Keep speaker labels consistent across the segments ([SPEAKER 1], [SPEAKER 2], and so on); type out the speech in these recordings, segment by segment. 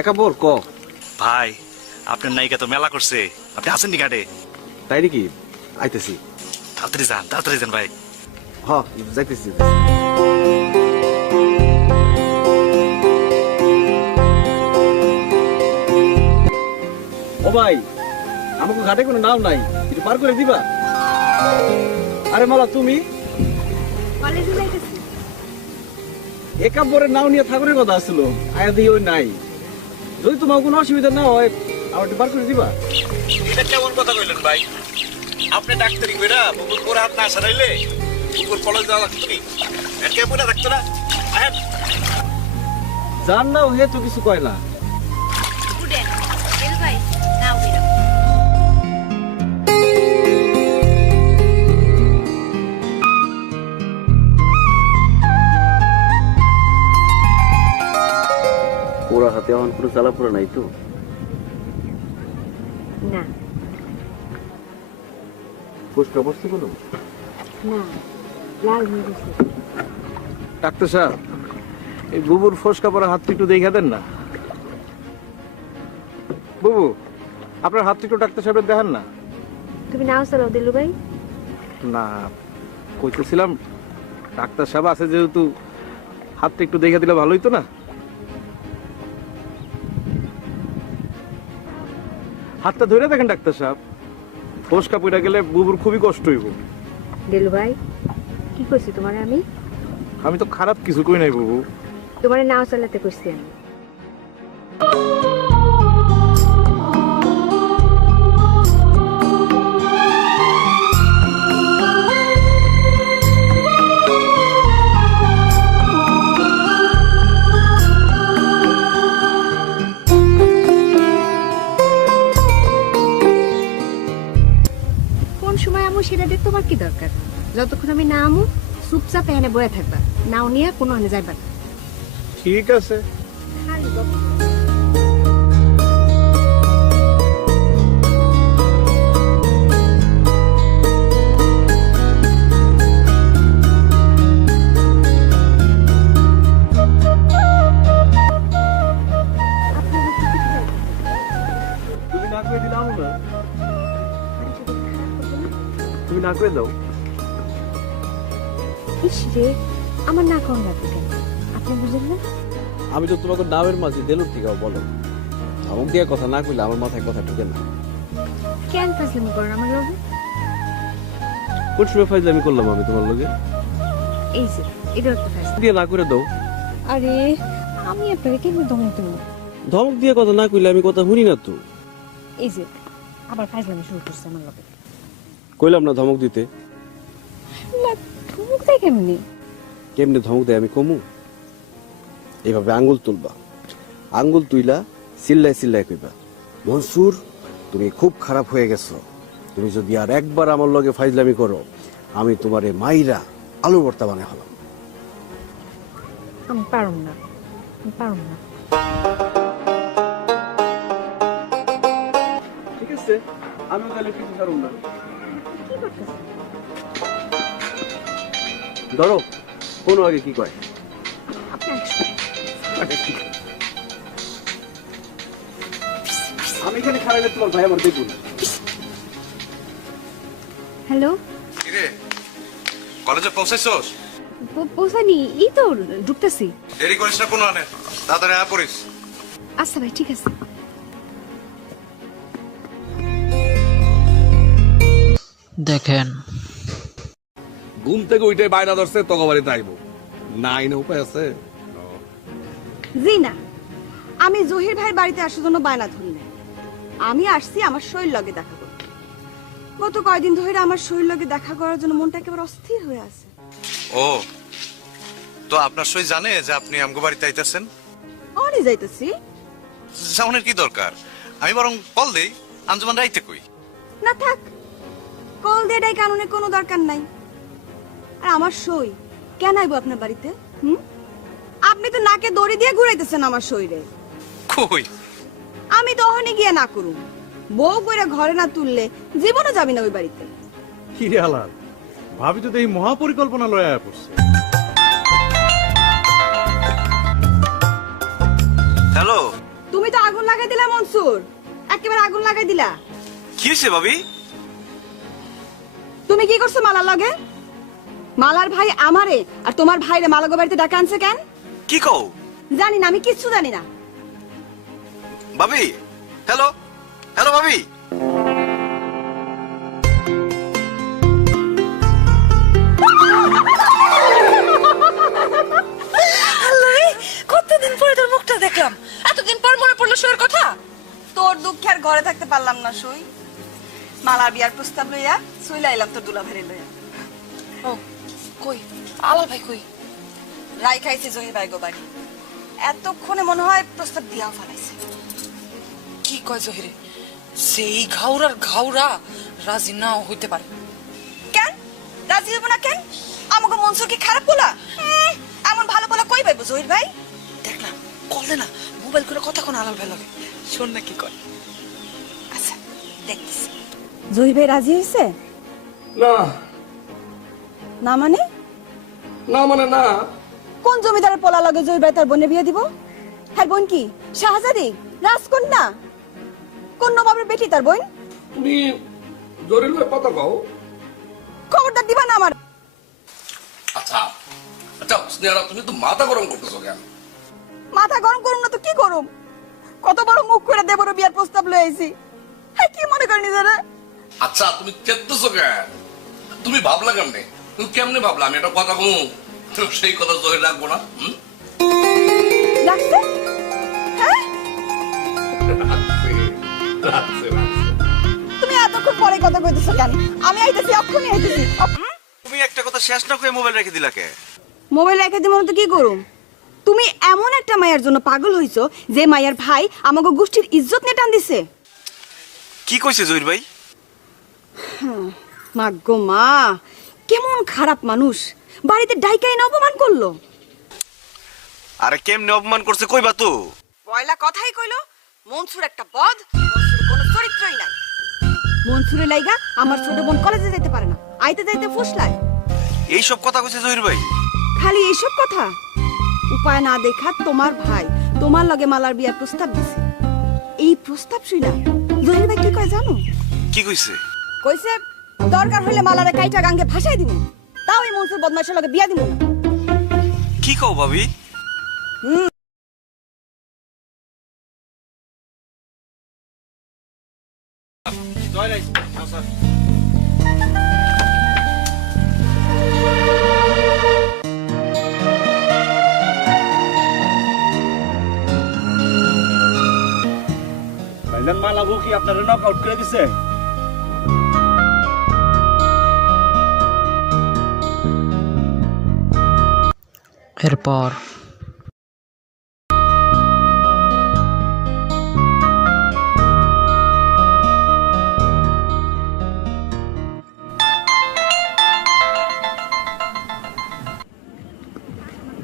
[SPEAKER 1] একা বোর ক।
[SPEAKER 2] ভাই আপনার নায়িকা তো মেলা করছে। আপনি আছেন নি ঘাটে?
[SPEAKER 1] তাই নাকি? আইতেছি।
[SPEAKER 2] তাড়াতাড়ি যান তাড়াতাড়ি যান ভাই।
[SPEAKER 1] হ যাইতেছি। ও ভাই আমাকে ঘাটে কোনো নাও নাই। একটু পার করে দিবা? আরে মালা তুমি?
[SPEAKER 3] কলেজে যাইতেছি।
[SPEAKER 1] একা পরে নাও নিয়ে ঠাকুরের কথা আসছিল আয়া দিয়ে ওই নাই। যদি তোমার কোনো অসুবিধা না হয় আমার পার করে দিবা।
[SPEAKER 2] এটা কেমন কথা কইলেন ভাই? আপনি ডাক্তারি কইরা বুকুর করে হাত না সারাইলে বুকুর কলেজ যাওয়া লাগতো কি কেমন কে বলে থাকতো না?
[SPEAKER 1] জান নাও হে তো কিছু কয় না। হাতে কোনো নাই তো?
[SPEAKER 3] না।
[SPEAKER 1] ফুসকা বসতে কোনো
[SPEAKER 3] না লাল হয়ে গেছে।
[SPEAKER 1] ডাক্তার সাহেব এই বুবুর ফসকা পরা হাতটা একটু দেখে দেন না। বুবু আপনার হাতটা একটু ডাক্তার সাহেবের দেখেন না।
[SPEAKER 3] তুমি নাও চালাও দিলু ভাই।
[SPEAKER 1] না কইতেছিলাম ডাক্তার সাহেব আছে যেহেতু হাতটা একটু দেখে দিলে ভালোই তো না? হাতটা ধরে দেখেন ডাক্তার সাহেব। ফসকা পড়ে গেলে বুবুর খুবই কষ্ট হইব।
[SPEAKER 3] দিলু ভাই কি কইছি তোমার আমি?
[SPEAKER 1] আমি তো খারাপ কিছু কই নাই বুবু।
[SPEAKER 3] তোমার নাও চালাতে কইছি আমি। কি দরকার? যতক্ষণ আমি না আমু চুপচাপ এখানে বয়ে থাকবা। নাও নিয়ে কোনো যাইবা
[SPEAKER 1] ঠিক আছে। না করে দাও।
[SPEAKER 3] ইস রে আমার না কম লাগবে কেন? আপনি বুঝলেন না?
[SPEAKER 4] আমি তো তোমাকে নামের মাঝে দেলুর থেকে বলো। ধমক দিয়ে কথা না কইলে আমার মাথায় কথা ঢুকে না।
[SPEAKER 3] কেন ফাজলামি করেন আমার লগে?
[SPEAKER 4] কোন সময় ফাইজলে আমি করলাম আমি তোমার লগে?
[SPEAKER 3] এই যে এটা একটা ফাজলামি।
[SPEAKER 4] দিয়ে না করে দাও।
[SPEAKER 3] আরে আমি আপনাকে কেন দমন দেবো?
[SPEAKER 4] ধমক দিয়ে কথা না কইলে আমি কথা শুনি না তো।
[SPEAKER 3] এই যে আবার ফাজলামি শুরু করছে আমার লগে।
[SPEAKER 4] কইলাম না ধমক দিতে।
[SPEAKER 3] না তুমি তাই কেমনি?
[SPEAKER 4] কেমনে ধমক দেয় আমি কমু? এইভাবে আঙ্গুল তুলবা। আঙ্গুল তুইলা চিল্লাই চিল্লাই কইবা মনসুর তুমি খুব খারাপ হয়ে গেছো। তুমি যদি আর একবার আমার লগে ফাইজলামি করো আমি তোমারে মাইরা আলু ভর্তা বানাই হলাম
[SPEAKER 3] আমি পারুম না আমি পারুম না।
[SPEAKER 1] ঠিক আছে আমি তাহলে কিছু ছাড়ুন না।
[SPEAKER 3] কি করতেছেন
[SPEAKER 1] ধরো কোনো আগে কি কয়?
[SPEAKER 3] আপনি
[SPEAKER 1] আমি এখানে খারাইলে তোমার ভাই আমার দেখুন।
[SPEAKER 3] হ্যালো?
[SPEAKER 2] কিরে? কলেজে পৌঁছাইছস?
[SPEAKER 3] পৌঁছানি এই তো ঢুকতেছি
[SPEAKER 2] দেরি করিস না কোনো আনে। তাড়াতাড়ি আয়া পড়িস।
[SPEAKER 3] আচ্ছা ভাই ঠিক আছে।
[SPEAKER 5] দেখেন।
[SPEAKER 6] ঘুম থেকে উঠে বাইনা ধরছে তোকে বাড়িতে আইবো। নাই না উপায় আছে?
[SPEAKER 7] জি না আমি জহির ভাইয়ের বাড়িতে আসার জন্য বায়না ধরি না আমি আসছি আমার শরীর লগে দেখা করতে। গত কয়দিন ধরে আমার শরীর লগে দেখা করার জন্য মনটা একেবারে অস্থির হয়ে আছে।
[SPEAKER 2] ও তো আপনার সই জানে যে আপনি আমগো বাড়িতে আইতেছেন?
[SPEAKER 7] অনে যাইতেছি।
[SPEAKER 2] যাওনের কি দরকার? আমি বরং কল দেই আঞ্জুমান রাইতে কই?
[SPEAKER 7] না থাক কল দেটাই কানুনে কোনো দরকার নাই। আর আমার সই কেন আইবো আপনার বাড়িতে? হুম? আপনি তো নাকে দড়ি দিয়ে ঘুরাইতেছেন আমার শরীরে
[SPEAKER 2] কই?
[SPEAKER 7] আমি তো ওখানে গিয়ে না করুম। বউ করে ঘরে না তুললে জীবনও যাবি না ওই বাড়িতে।
[SPEAKER 6] কি রে হালাল? ভাবি তো এই মহাপরিকল্পনা লয়ে আয়া পড়ছে।
[SPEAKER 2] হ্যালো?
[SPEAKER 7] তুমি তুমি তো আগুন লাগাই দিলা মনসুর। একেবারে আগুন লাগাই দিলা।
[SPEAKER 6] কি হয়েছে ভাবি?
[SPEAKER 7] তুমি কি করছ মালার লগে? মালার ভাই আমারে আর তোমার ভাইরে মালাগো বাড়িতে ডাকা আনছে কেন?
[SPEAKER 6] কি কও?
[SPEAKER 7] জানি না আমি কিচ্ছু জানি না।
[SPEAKER 6] ভাবি হ্যালো হ্যালো ভাবি।
[SPEAKER 8] কতদিন পরে তোর মুখটা দেখলাম? এতদিন পর মনে পড়ল শোয়ের কথা?
[SPEAKER 7] তোর দুঃখে আর ঘরে থাকতে পারলাম না সই। মালার বিয়ার প্রস্তাব লইয়া সুইলা এলাম তোর দুলা ভাইরে লইয়া
[SPEAKER 8] ও কই? আলাল ভাই কই?
[SPEAKER 7] রাই খাইছে জহির ভাই গো বাড়ি। এতক্ষণে মনে হয় প্রস্তাব দিয়াও ফেলাইছে।
[SPEAKER 8] কি কয় জহিরে? সেই ঘাউরার ঘাউরা রাজি নাও হইতে পারে।
[SPEAKER 7] কেন? রাজি হইব না কেন? আমাকে মনসুর কি খারাপ বলা এমন ভালো বলা কই পাইবো জহির ভাই?
[SPEAKER 8] দেখলাম কল দে না মোবাইল করে কথা কোন আলাল ভাই লগে। শোন না কি কয়।
[SPEAKER 7] আচ্ছা দেখতেছি। জহির ভাই রাজি হয়েছে
[SPEAKER 9] না।
[SPEAKER 7] না মানে?
[SPEAKER 9] না মানে না।
[SPEAKER 7] কোন জমিদারের পোলা লগে ভাই তার বোনের বিয়ে দিব? হ্যাঁ বোন কি? শাহজাদি? রাজকন্যা? কোন নবাবের বেটি তার বোন?
[SPEAKER 9] তুমি জরিল কথা কও।
[SPEAKER 7] খবরদার দিবা না আমার।
[SPEAKER 9] আচ্ছা আচ্ছা স্নেহরা তুমি তো মাথা গরম করতেছো কেন?
[SPEAKER 7] মাথা গরম করুম না তো কি করুম? কত বড় মুখ করে দেবর বিয়ার প্রস্তাব লয়ে আইছি। হ্যাঁ কি মনে করেন নিজেরা?
[SPEAKER 9] আচ্ছা তুমি চেতেছো কেন? তুমি ভাবলা কেমনে? তুমি কেমনে ভাবলা? আমি একটা কথা কমু। সেই কথা জহির রাখব না হুম?
[SPEAKER 7] হ্যাঁ। তুমি এতক্ষণ পরে কথা কইতেছো কেন? আমি আইতেছি এক্ষুনি আইতেছি।
[SPEAKER 6] তুমি একটা কথা শেষ না করে মোবাইল রেখে দিলা কে?
[SPEAKER 7] মোবাইল রেখে দিব তো কি করুম? তুমি এমন একটা মায়ের জন্য পাগল হইছো যে মায়ের ভাই আমাকে গোষ্ঠীর ইজ্জত নিয়ে টান দিছে।
[SPEAKER 6] কি কইছে জহির ভাই?
[SPEAKER 7] মা গো মা কেমন খারাপ মানুষ। বাড়িতে ডাইকাই না অপমান করল?
[SPEAKER 6] আরে কেমনে অপমান করছে কইবা তো?
[SPEAKER 7] পয়লা কথাই কইলো মনসুর একটা বদ মনসুর কোনো চরিত্রই নাই। মনসুরে লাইগা আমার ছোট বোন কলেজে যেতে পারে না আইতে যাইতে ফুসলায়।
[SPEAKER 6] এই সব কথা কইছে জহির ভাই?
[SPEAKER 7] খালি এইসব কথা? উপায় না দেখা তোমার ভাই তোমার লগে মালার বিয়ার প্রস্তাব দিছে। এই প্রস্তাব শুইনা জহির ভাই কি কয় জানো?
[SPEAKER 6] কি কইছে?
[SPEAKER 7] কইছে দরকার হইলে মালারে কাইটা গাঙ্গে ভাসাই দিব তাও এই মনসুর বদমাইশের লগে বিয়া দিব না।
[SPEAKER 6] কি কও ভাবি?
[SPEAKER 1] ভাইজান মালাবু কি আপনারা নক আউট করে দিছে?
[SPEAKER 10] এরপর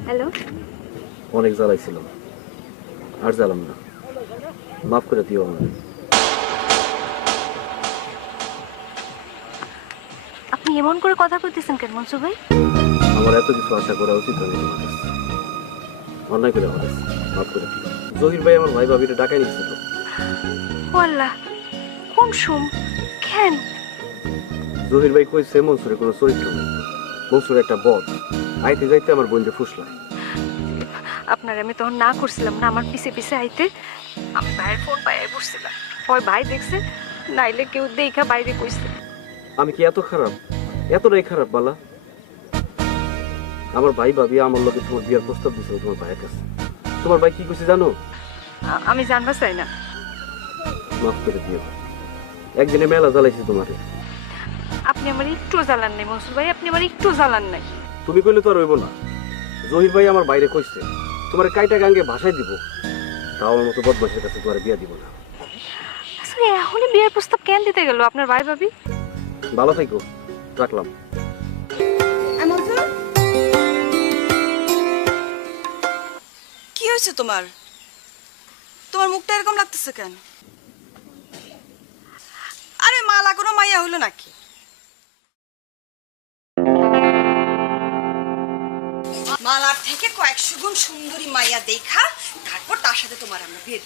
[SPEAKER 11] হ্যালো।
[SPEAKER 4] অনেক জ্বালাইছিলাম আর জ্বালাম না। মাফ করে দিও আমার
[SPEAKER 11] আপনি এমন করে কথা কইতেছেন কেন মনসুর ভাই?
[SPEAKER 4] আমার এত কিছু আশা করা উচিত হয়নি তোমার কাছে। অন্যায় করে আমার মাফ করে জহির ভাই আমার ভাই ভাবিটা ডাকাই নিয়েছিল
[SPEAKER 11] ওয়াল্লাহ কোন সুম? কেন?
[SPEAKER 4] জহির ভাই কইছে মনসুরের কোনো চরিত্র নেই। মনসুর একটা বদ আইতে যাইতে আমার বোনকে ফুসলায়।
[SPEAKER 11] আপনার আমি তখন না করছিলাম না আমার পিছে পিছে আইতে। আমি ভাইয়ের ফোন পাই বসছিলাম। ওই ভাই দেখছে নাইলে কেউ দেখা বাইরে কইছে।
[SPEAKER 4] আমি কি এত খারাপ? এতটাই খারাপ বালা। আমার ভাই ভাবি আমার লোকে তোমার বিয়ার প্রস্তাব দিছিল তোমার ভাইয়ের কাছে। তোমার ভাই কি কইছে জানো?
[SPEAKER 11] আমি জানবা চাই না।
[SPEAKER 4] মাফ করে দিও। একদিনে মেলা জ্বালাইছি তোমারে।
[SPEAKER 11] আপনি আমার একটু জ্বালান নাই মনসুর ভাই আপনি আমার একটু জ্বালান নাই।
[SPEAKER 4] তুমি কইলে তো আর হইব না। জহির ভাই আমার বাইরে কইছে তোমার কাইটা গাঙ্গে ভাষায় দিব। তাও আমার মতো বদমাসের কাছে তোমার বিয়া দিব না।
[SPEAKER 11] আসলে এখনই বিয়ের প্রস্তাব কেন দিতে গেল আপনার ভাই ভাবি?
[SPEAKER 4] ভালো থাকো রাখলাম।
[SPEAKER 7] হয়েছে তোমার? তোমার মুখটা এরকম লাগতেছে কেন? আরে মালা, কোনো মাইয়া হইল নাকি? মালার থেকে কয়েকশো গুণ সুন্দরী মাইয়া দেখা, তারপর তার সাথে তোমার আমরা বিয়ে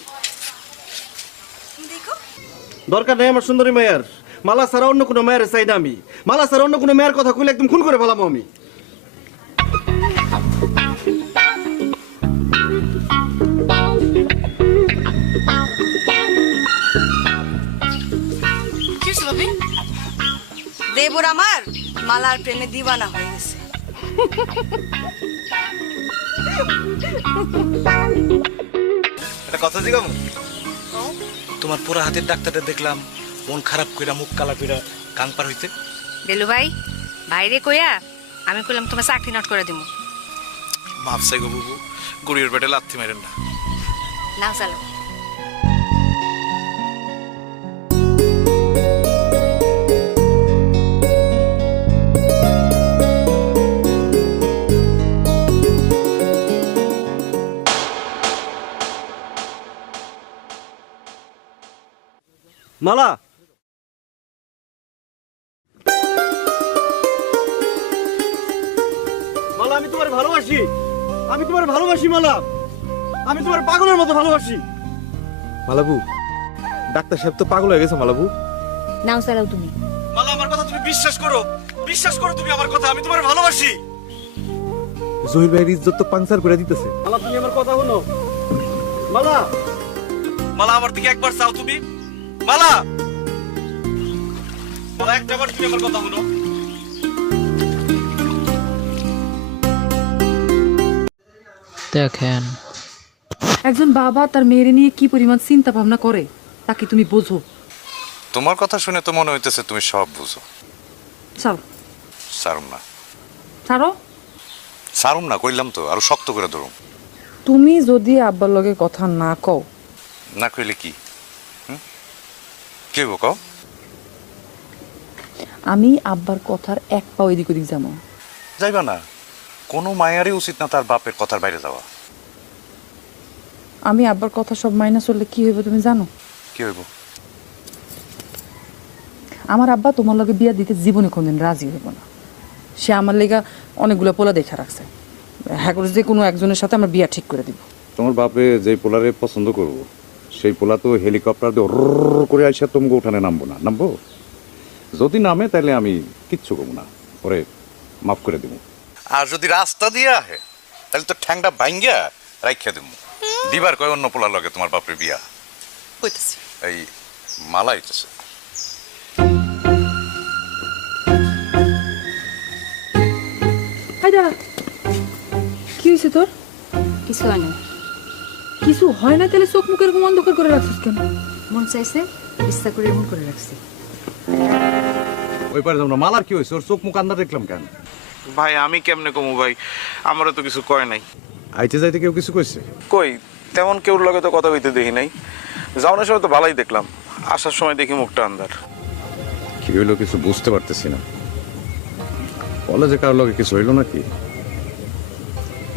[SPEAKER 4] দরকার নেই আমার সুন্দরী মেয়ের মালা ছাড়া অন্য কোনো মেয়ের চাই না আমি। মালা ছাড়া অন্য কোনো মেয়ের কথা কইলে একদম খুন করে ফেলাম আমি।
[SPEAKER 7] দেবর আমার মালার প্রেমে দিওয়ানা হয়ে গেছে।
[SPEAKER 2] একটা কথা জিগাম তোমার পুরা হাতের ডাক্তারটা দেখলাম মন খারাপ কইরা মুখ কালা কইরা কান পার হইতে।
[SPEAKER 11] বেলু ভাই বাইরে কইয়া আমি কইলাম তোমার চাকরি নট করে দিব
[SPEAKER 2] মাফ চাইগো বুবু গড়ির পেটে লাথি মেরেন না।
[SPEAKER 11] নাও চালো
[SPEAKER 4] মালা। মালা আমি তোমার ভালোবাসি। আমি তোমার ভালোবাসি মালা। আমি তোমার পাগলের মতো ভালোবাসি।
[SPEAKER 3] মালাবু ডাক্তার সাহেব তো পাগল হয়ে গেছে মালাবু।
[SPEAKER 11] নাও চালাও তুমি।
[SPEAKER 4] মালা আমার কথা তুমি বিশ্বাস করো। বিশ্বাস করো তুমি আমার কথা আমি তোমার ভালোবাসি।
[SPEAKER 3] জহির ভাইয়ের ইজ্জত তো পাংচার করে দিতেছে।
[SPEAKER 4] মালা তুমি আমার কথা শোনো। মালা। মালা আমার দিকে একবার চাও তুমি? মালা! মালা একটা বার তুমি আমার কথা শোনো
[SPEAKER 10] দেখেন।
[SPEAKER 8] একজন বাবা তার মেয়েরে নিয়ে কি পরিমাণ চিন্তা ভাবনা করে তাকে তুমি বোঝো?
[SPEAKER 6] তোমার কথা শুনে তো মনে হইতেছে তুমি সব বুঝো।
[SPEAKER 8] ছাড়ো।
[SPEAKER 6] সারুম না।
[SPEAKER 8] ছাড়ো?
[SPEAKER 6] সারুম না কইলাম তো আরও শক্ত করে ধরুম।
[SPEAKER 8] তুমি যদি আব্বার লগে কথা না কও।
[SPEAKER 6] না কইলে কি? কি হইব কও?
[SPEAKER 8] আমি আব্বার কথার এক পাও এদিক ওদিক যাব।
[SPEAKER 6] যাইবা না কোনো মায়ারই উচিত না তার বাপের কথার বাইরে যাওয়া।
[SPEAKER 8] আমি আব্বার কথা সব মাইনা চললে কি হইব তুমি জানো?
[SPEAKER 6] কি হইব?
[SPEAKER 8] আমার আব্বা তোমার লগে বিয়া দিতে জীবনে কোনদিন রাজি হইব না। সে আমার লেগা অনেকগুলো পোলা দেখা রাখছে। হ্যাঁ করে যে কোনো একজনের সাথে আমার বিয়া ঠিক করে দিব।
[SPEAKER 12] তোমার বাপে যে পোলারে পছন্দ করব সেই পোলা তো হেলিকপ্টার দিয়ে রর করে আইসা তোমাকে উঠানে নামবো না। নামবো? যদি নামে তাহলে আমি কিচ্ছু করব না। পরে মাফ করে দেবো।
[SPEAKER 6] আর যদি রাস্তা দিয়ে আহে তাহলে তো ঠ্যাংটা ভাঙ্গিয়া রাইখা দিব। দিবার কয় অন্য পোলার লগে তোমার বাপের বিয়া?
[SPEAKER 8] কইতেছি।
[SPEAKER 6] এই মালা হইতেছে
[SPEAKER 8] কি হয়েছে তোর?
[SPEAKER 11] কিছু হয় না
[SPEAKER 8] কিছু হয় না তাহলে চোখ মুখের এরকম অন্ধকার করে রাখছিস কেন?
[SPEAKER 11] মন চাইছে ইচ্ছা করে এমন করে রাখছি।
[SPEAKER 12] ওই পারে যাব না মালার কি হয়েছে? ওর চোখ মুখ আন্দার দেখলাম কেন?
[SPEAKER 2] ভাই আমি কেমনে কমু ভাই? আমারও তো কিছু কয় নাই।
[SPEAKER 12] আইতে যাইতে কেউ কিছু কইছে?
[SPEAKER 2] কই? তেমন কেউর লগে তো কথা হইতে দেখি নাই। যাওয়ানোর সময় তো ভালোই দেখলাম। আসার সময় দেখি মুখটা আন্দার
[SPEAKER 12] কি হইল কিছু বুঝতে পারতেছি না। কলেজে কারোর লগে কিছু হইল নাকি?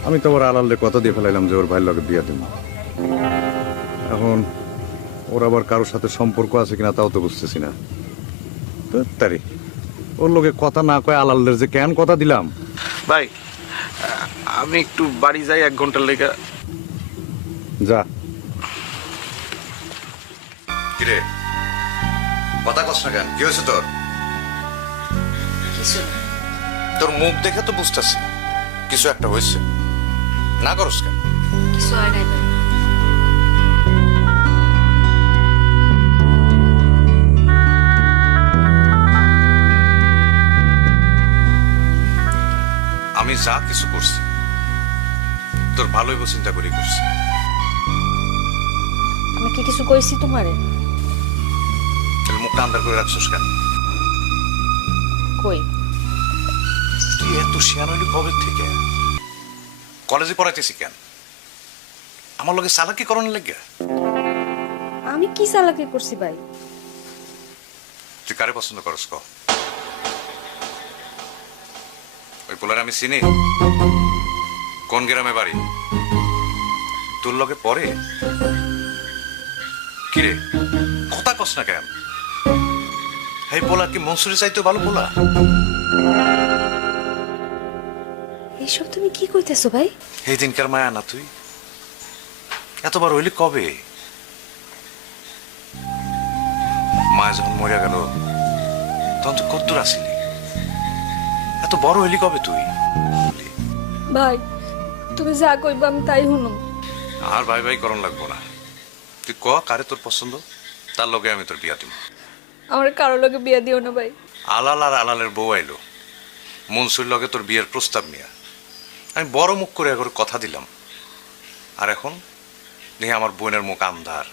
[SPEAKER 12] আমি তো আবার আলালে কথা দিয়ে ফেলাইলাম যে ওর ভাইয়ের লগে বিয়া দেবো। এখন ওর আবার কারোর সাথে সম্পর্ক আছে কিনা তাও তো বুঝতেছি না। তো তারি ওর লোকে কথা না কয় আলালের যে কেন কথা দিলাম?
[SPEAKER 2] ভাই আমি একটু বাড়ি যাই এক ঘণ্টার লেগে।
[SPEAKER 12] যা।
[SPEAKER 6] কিরে? কথা কস না কেন? কি হয়েছে তোর?
[SPEAKER 11] কিছু না।
[SPEAKER 6] তোর মুখ দেখে তো বুঝতেছি। কিছু একটা হয়েছে। না করস কেন?
[SPEAKER 11] কিছু হয় নাই
[SPEAKER 6] আমি যা কিছু করছি তোর ভালোই চিন্তা করি করছি।
[SPEAKER 11] আমি কি কিছু কইছি তোমারে?
[SPEAKER 6] তাহলে মুখটা আন্দার করে রাখছিস কেন?
[SPEAKER 11] কই?
[SPEAKER 6] তুই এত শিয়ান হইলি কবে থেকে? কলেজে পড়াইতেছি কেন? আমার লগে সালাকি করণ লাগে?
[SPEAKER 11] আমি কি চালাকি করছি ভাই?
[SPEAKER 6] তুই কারে পছন্দ করস ক? ওই পোলার আমি চিনি। কোন গ্রামে বাড়ি? তোর লগে পরে? কিরে কথা কস না কেন? এই পোলা কি মনসুরি চাইতে ভালো পোলা?
[SPEAKER 11] এসব তুমি কি কইতেছো ভাই?
[SPEAKER 6] এই দিনকার মায়া না তুই? এতবার হইলি কবে? মা যখন মরে গেল তখন তুই কদ্দুর আসিলি। এত বড় হইলি কবে তুই?
[SPEAKER 11] ভাই তুমি যা কইবা আমি তাই শুনুম
[SPEAKER 6] আর ভাই ভাই করণ লাগবো না। তুই ক কারে তোর পছন্দ? তার লগে আমি তোর বিয়া দিব
[SPEAKER 11] আমার কারও লগে বিয়া দিও না ভাই।
[SPEAKER 6] আলাল আর আলালের বউ আইলো। মনসুর লগে তোর বিয়ের প্রস্তাব নিয়া। আমি বড় মুখ করে একবার কথা দিলাম। আর এখন? দেখি আমার বোনের মুখ আন্ধার।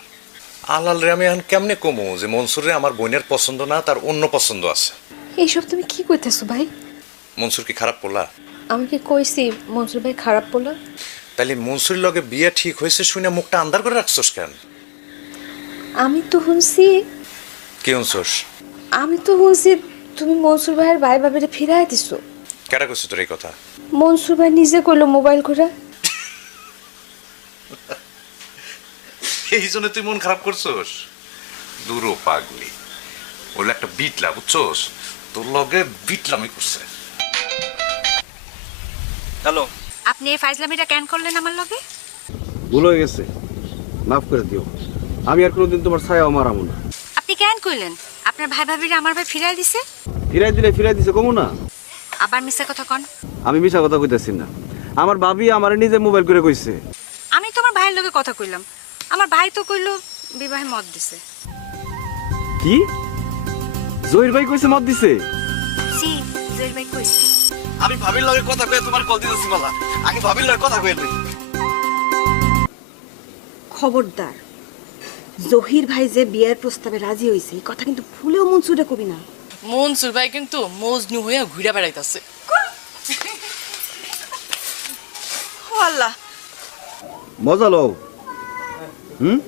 [SPEAKER 6] আলাল রে আমি এখন কেমনে কমু যে মনসুর রে আমার বোনের পছন্দ না তার অন্য পছন্দ আছে।
[SPEAKER 11] এইসব তুমি কি কইতেছো ভাই?
[SPEAKER 6] মনসুর কি খারাপ পড়লা
[SPEAKER 11] আমি কি কইছি মনসুর ভাই খারাপ বলে
[SPEAKER 6] তাইলে মনসুর লগে বিয়ে ঠিক হয়েছে শুনে মুখটা আন্ধার করে রাখছস কেন?
[SPEAKER 11] আমি তো শুনছি
[SPEAKER 6] কি শুনছস?
[SPEAKER 11] আমি তো শুনছি তুমি মনসুর ভাইয়ের ভাই ভাবিরে ফিরাই দিছো।
[SPEAKER 6] কেটা কইছিস তোর এই কথা?
[SPEAKER 11] মনসুর ভাই নিজে কইলো মোবাইল করে
[SPEAKER 6] এই জন্য তুই মন খারাপ করছস? দূরও পাগলি। ওগুলো একটা বিটলা বুঝছস? তোর লগে বিটলামি করছে।
[SPEAKER 13] হ্যালো।
[SPEAKER 11] আপনি এই ফাইজলামিটা কেন করলেন আমার লগে?
[SPEAKER 4] ভুল হয়ে গেছে। মাফ করে দিও। আমি আর কোনোদিন তোমার ছায়া মারামো না।
[SPEAKER 11] আপনি কেন কইলেন? আপনার ভাই ভাবিরে আমার ভাই ফিরাই দিছে?
[SPEAKER 4] ফিরাই দিলে ফিরাই দিছে কমু না।
[SPEAKER 11] আবার মিথ্যা কথা কন।
[SPEAKER 4] আমি মিছা কথা কইতাছি না। আমার ভাবি আমার নিজে মোবাইল করে কইছে।
[SPEAKER 11] আমি তোমার ভাইয়ের লগে কথা কইলাম। আমার ভাই তো কইলো বিবাহে মত দিছে।
[SPEAKER 4] কি? জহির ভাই কইছে মত দিছে?
[SPEAKER 11] জি জয়ের ভাই কইছে।
[SPEAKER 13] আমি ভাবির লগে কথা কয়ে তোমার কল দিতেছি মালা আগে ভাবির লগে কথা কয়ে
[SPEAKER 7] খবরদার জহির ভাই যে বিয়ের প্রস্তাবে রাজি হয়েছে এই কথা কিন্তু ভুলেও মনসুরে কবি না।
[SPEAKER 14] মনসুর ভাই কিন্তু মজনু হইয়া ঘুরে বেড়াইতাছে।
[SPEAKER 7] আল্লাহ।
[SPEAKER 4] মজা লও। হুম?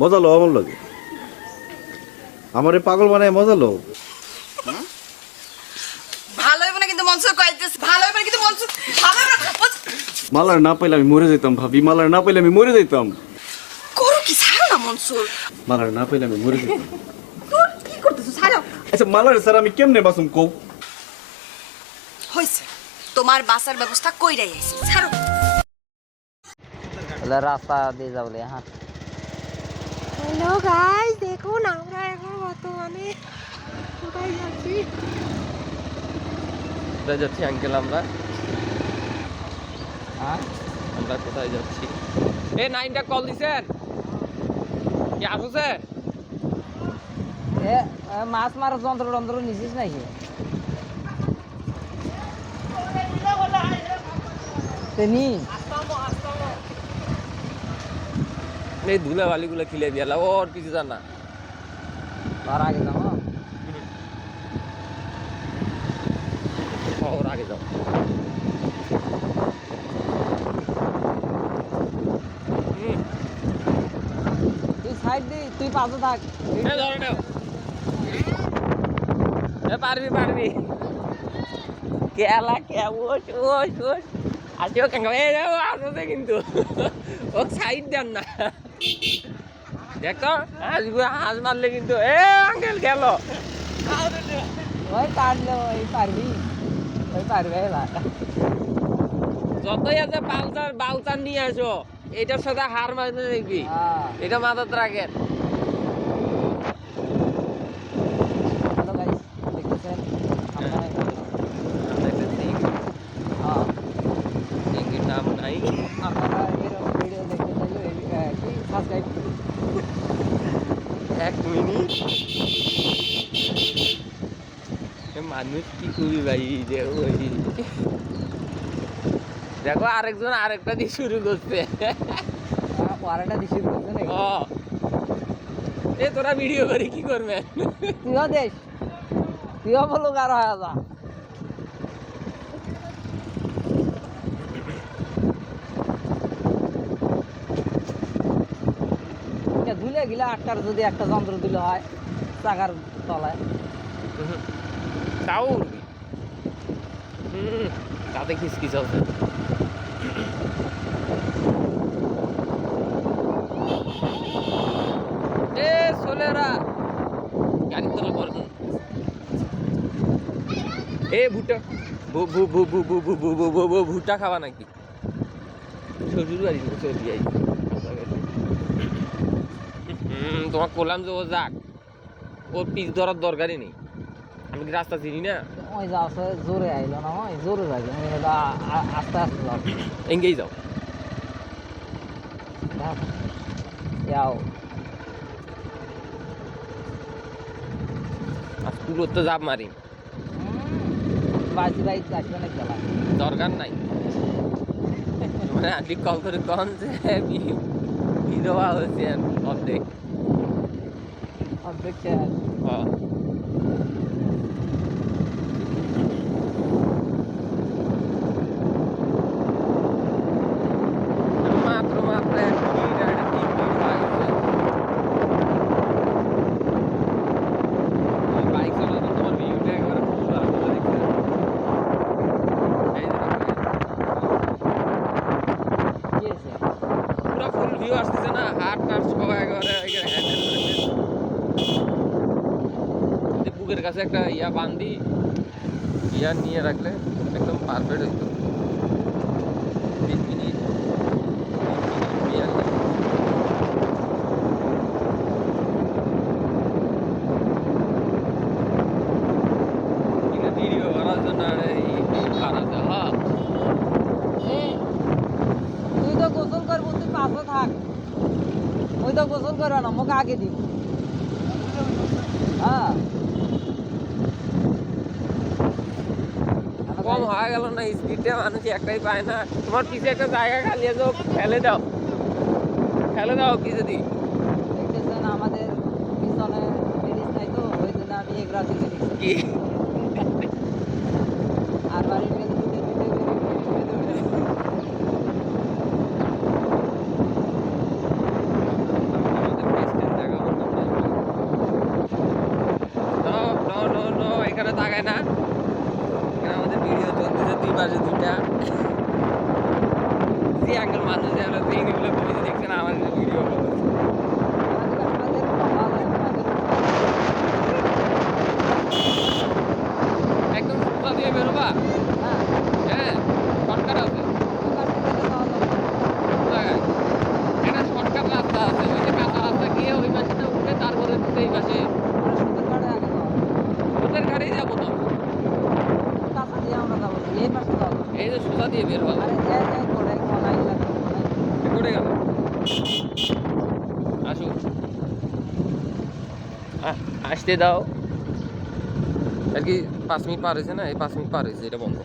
[SPEAKER 4] মজা লও আমার লগে। আমারে পাগল বানায় মজা লও
[SPEAKER 7] ভালো হবে না কিন্তু মনসুর কইতেছে ভালো হবে না কিন্তু মনসুর ভালো হবে না মনসুর-
[SPEAKER 4] মালার না পাইলে আমি মরে যেতাম ভাবি। মালার না পাইলে আমি মরে যেতাম
[SPEAKER 7] করো কি ছাড়ো না মনসুর?
[SPEAKER 4] মালার না পাইলে আমি মরে যেতাম
[SPEAKER 7] তোর কি করতেছো? ছাড়ো।
[SPEAKER 4] আচ্ছা মালার স্যার আমি কেমনে বাসুম কও?
[SPEAKER 7] হয়েছে তোমার বাসার ব্যবস্থা কইরাই আইছি। ছাড়ো।
[SPEAKER 10] রাস্তা দিয়ে যাবলে হ্যাঁ।
[SPEAKER 15] হ্যালো গাইস দেখুন আমরা এখন বর্তমানে কোথায় যাচ্ছি?
[SPEAKER 10] কোথায় যাচ্ছি আঙ্কেল আমরা? আমরা কোথায় যাচ্ছি? এ নাইনটা কল দিছেন কি আসছে? এ মাছ মারার যন্ত্র যন্ত্র নিছিস নাকি? তেনি? এই ধুলা বালিগুলো খিলে দিয়ালা ওর কিছু জানা তার আগে যাও হ্যাঁ? ওর আগে যাও তুই সাইড দি তুই পাশে থাক। এ পারবি পারবি। কেলা কে ওস ওস ওস। কেন? এ আসছে কিন্তু। ও সাইড দেন না। দেখো হাসবে হাঁস মারলে কিন্তু এ আঙ্কেল গেল। ওই পারলে ওই পারবি। ওই পারবে যতই আছে বাউচার বাউচার নিয়ে আসো। এটার সাথে হার মারতে দেখবি। এটা মাথাতে রাখেন হ্যালো গাইস দেখতেছেন আমরা একটা নাম নাই আপনারা এরকম ভিডিও দেখতে চাইলে কি সাবস্ক্রাইব এক মিনিট করবি ভাই? যে ওই দেখো আরেকজন আরেকটা দিয়ে শুরু করছে। দিয়ে শুরু করছে এ তোরা ভিডিও করে কি করবে? তুইও দেশ। তুইও বলো কারও হয়ে যা ধুলে গিলে আটটার যদি একটা যন্ত্র দিলে হয় চাকার তলায়। তাও তাতে খিচকি চলছে ছেলেরা গাড়ি তোলা পরে এ ভুট্টা ভুট্টা খাওয়া নাকি শ্বশুর বাড়ি চলি যাই তোমার করলাম যে ও যাক ওর পিস ধরার দরকারই নেই আমি কি রাস্তা চিনি না?
[SPEAKER 16] ওই যা আছে জোরে আইলো না ওই জোরে যাবে আস্তে আস্তে যাও।
[SPEAKER 10] এঙ্গেই যাও।
[SPEAKER 16] যাও।
[SPEAKER 10] আর পুরো তো জাপ মারি।
[SPEAKER 16] বাজি বাইক আসবে না খেলা।
[SPEAKER 10] দরকার নাই। মানে আন্টি কল করে কন যে বিধবা হয়েছে অর্ধেক।
[SPEAKER 16] অর্ধেক
[SPEAKER 10] হ্যাঁ। কাছে একটা ইয়া বান্ধি ইয়া নিয়ে রাখলে একদম পারফেক্ট হইতো। তিন মিনিট
[SPEAKER 16] থাক। ওই তো গোসল করবে না মুখ আগে দিই হ্যাঁ।
[SPEAKER 10] হয়ে গেল না স্পিডে মানুষ একটাই পায় না। তোমার পিছে একটা জায়গা খালি আছে ফেলে দাও। ফেলে দাও পিছে
[SPEAKER 16] যদি। আমাদের পিছনে নাই তো ওই জন্য আমি এগুলা
[SPEAKER 10] কি? যেগুলো দিন এগুলো কবিতা দেখছেন আমাদের ভিডিও একদম ফুটা দিয়ে বেরোবা? আসতে দাও। আর কি পাঁচ মিনিট পার হয়েছে না? এই পাঁচ মিনিট পার হয়েছে, এটা বন্ধ।